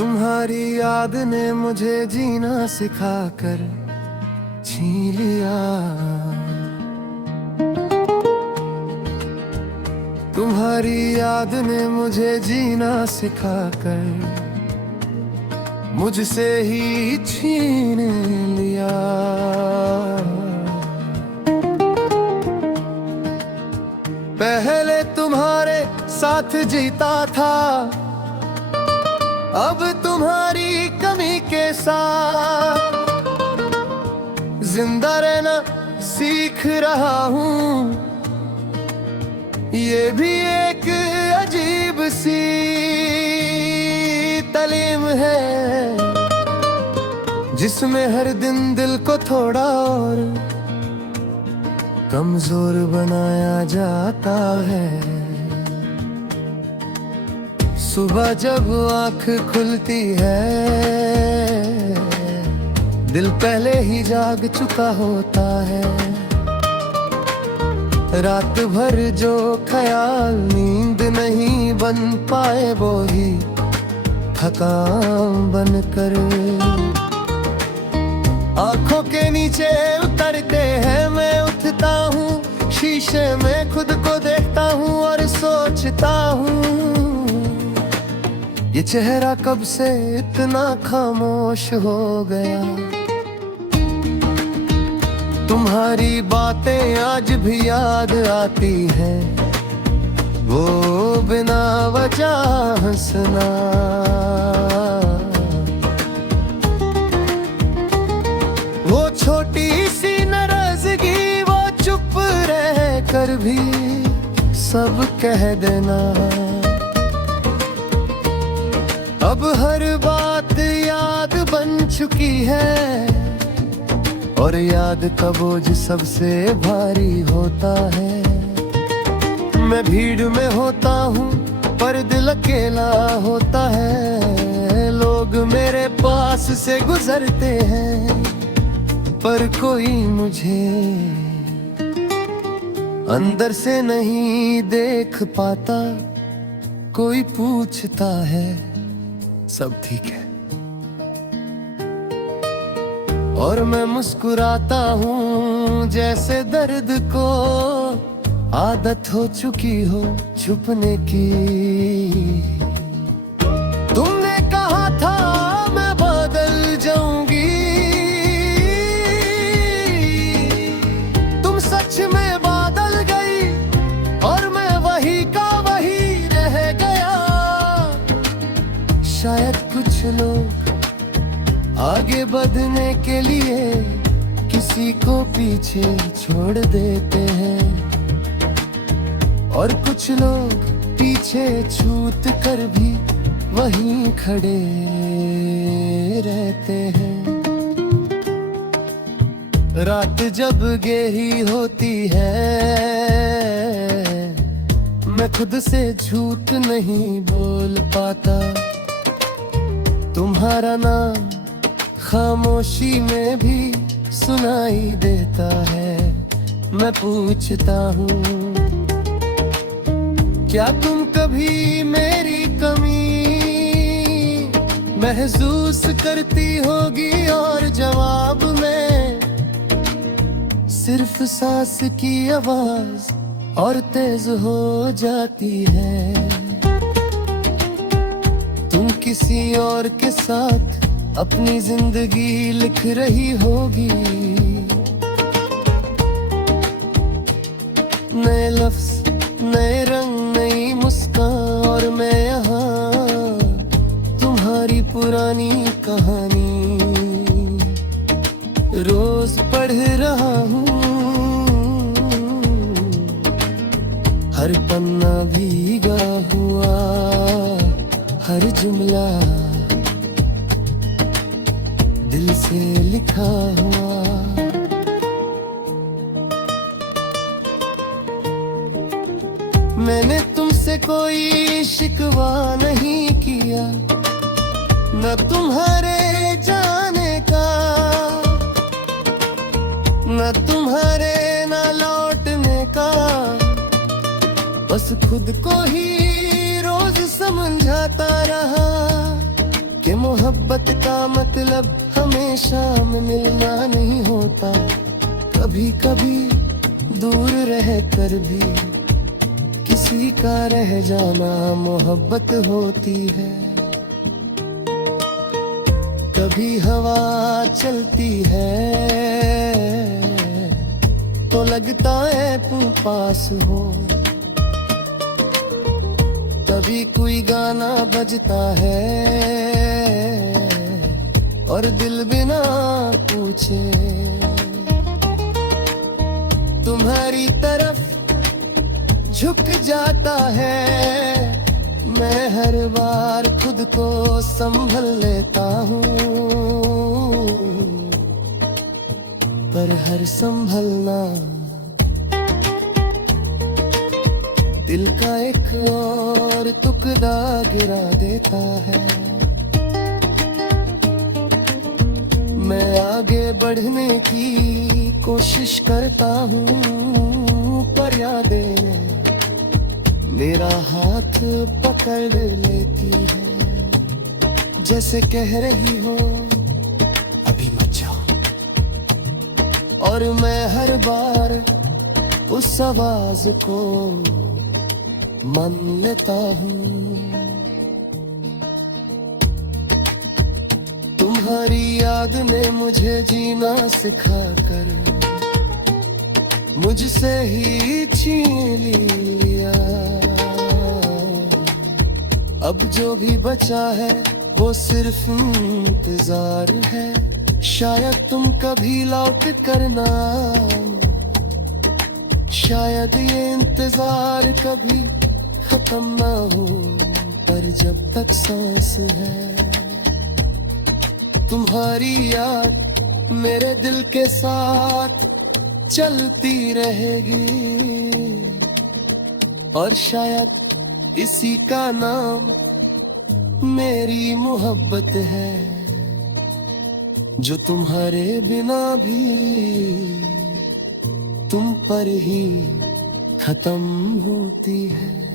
तुम्हारी याद ने मुझे जीना सिखा कर छीन लिया। तुम्हारी याद ने मुझे जीना सिखा कर मुझसे ही छीन लिया। पहले तुम्हारे साथ जीता था, अब तुम्हारी कमी के साथ जिंदा रहना सीख रहा हूँ। ये भी एक अजीब सी तालीम है, जिसमें हर दिन दिल को थोड़ा और कमजोर बनाया जाता है। सुबह जब आँख खुलती है, दिल पहले ही जाग चुका होता है। रात भर जो ख्याल नींद नहीं बन पाए, वो ही थकान बनकर आँखों के नीचे उतरते हैं। मैं उठता हूँ, शीशे में खुद को देखता हूँ और सोचता हूँ, ये चेहरा कब से इतना खामोश हो गया। तुम्हारी बातें आज भी याद आती हैं, वो बिना वजह हंसना। वो छोटी सी नाराजगी, वो चुप रह कर भी सब कह देना। अब हर बात याद बन चुकी है, और याद का बोझ सबसे भारी होता है। मैं भीड़ में होता हूँ पर दिल अकेला होता है। लोग मेरे पास से गुजरते हैं, पर कोई मुझे अंदर से नहीं देख पाता। कोई पूछता है, सब ठीक है, और मैं मुस्कुराता हूँ जैसे दर्द को आदत हो चुकी हो छुपने की। तुमने कहा था मैं बदल जाऊंगी, तुम सच में बदल गई और मैं वही का वही रह गया। शायद कुछ लोग आगे बढ़ने के लिए किसी को पीछे छोड़ देते हैं, और कुछ लोग पीछे छूट कर भी वहीं खड़े रहते हैं। रात जब गहरी होती है, मैं खुद से झूठ नहीं बोल पाता। तुम्हारा नाम खामोशी में भी सुनाई देता है। मैं पूछता हूँ, क्या तुम कभी मेरी कमी महसूस करती होगी? और जवाब में सिर्फ सांस की आवाज और तेज हो जाती है। तुम किसी और के साथ अपनी जिंदगी लिख रही होगी, नए लफ्ज, नए रंग, नई मुस्कान, और मैं यहाँ तुम्हारी पुरानी कहानी रोज पढ़ रहा हूँ। हर पन्ना भीगा हुआ, हर जुमला दिल से लिखा हुआ। मैंने तुमसे कोई शिकवा नहीं किया, न तुम्हारे जाने का, न तुम्हारे न लौटने का। बस खुद को ही रोज समझाता रहा कि मोहब्बत का मतलब हमेशा में मिलना नहीं होता, कभी कभी दूर रह कर भी किसी का रह जाना मोहब्बत होती है। कभी हवा चलती है तो लगता है तुम पास हो, कभी कोई गाना बजता है और दिल बिना पूछे तुम्हारी तरफ झुक जाता है। मैं हर बार खुद को संभल लेता हूँ, पर हर संभलना दिल का एक और टुकड़ा गिरा देता है। मैं आगे बढ़ने की कोशिश करता हूँ, पर यादें मेरा हाथ पकड़ लेती है, जैसे कह रही हो अभी मत जाओ। और मैं हर बार उस आवाज को मान लेता हूँ। तुम्हारी याद ने मुझे जीना सिखाकर मुझसे ही छीन लिया। अब जो भी बचा है वो सिर्फ इंतजार है, शायद तुम कभी लौट करना, शायद ये इंतजार कभी खत्म ना हो, पर जब तक सांस है तुम्हारी याद मेरे दिल के साथ चलती रहेगी। और शायद इसी का नाम मेरी मोहब्बत है, जो तुम्हारे बिना भी तुम पर ही खत्म होती है।